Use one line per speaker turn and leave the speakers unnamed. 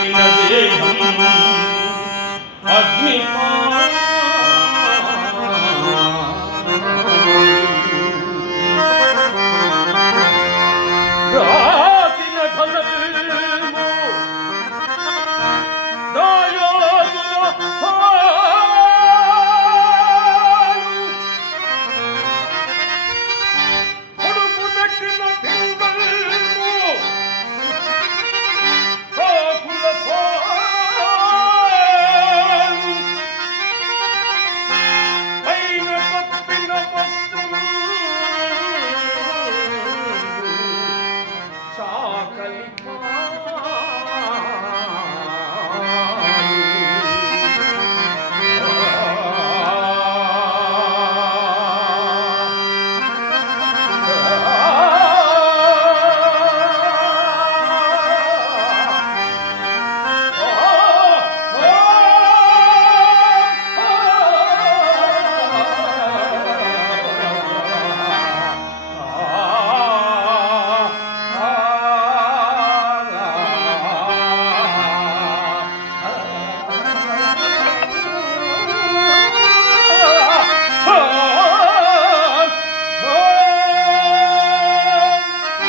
I'm not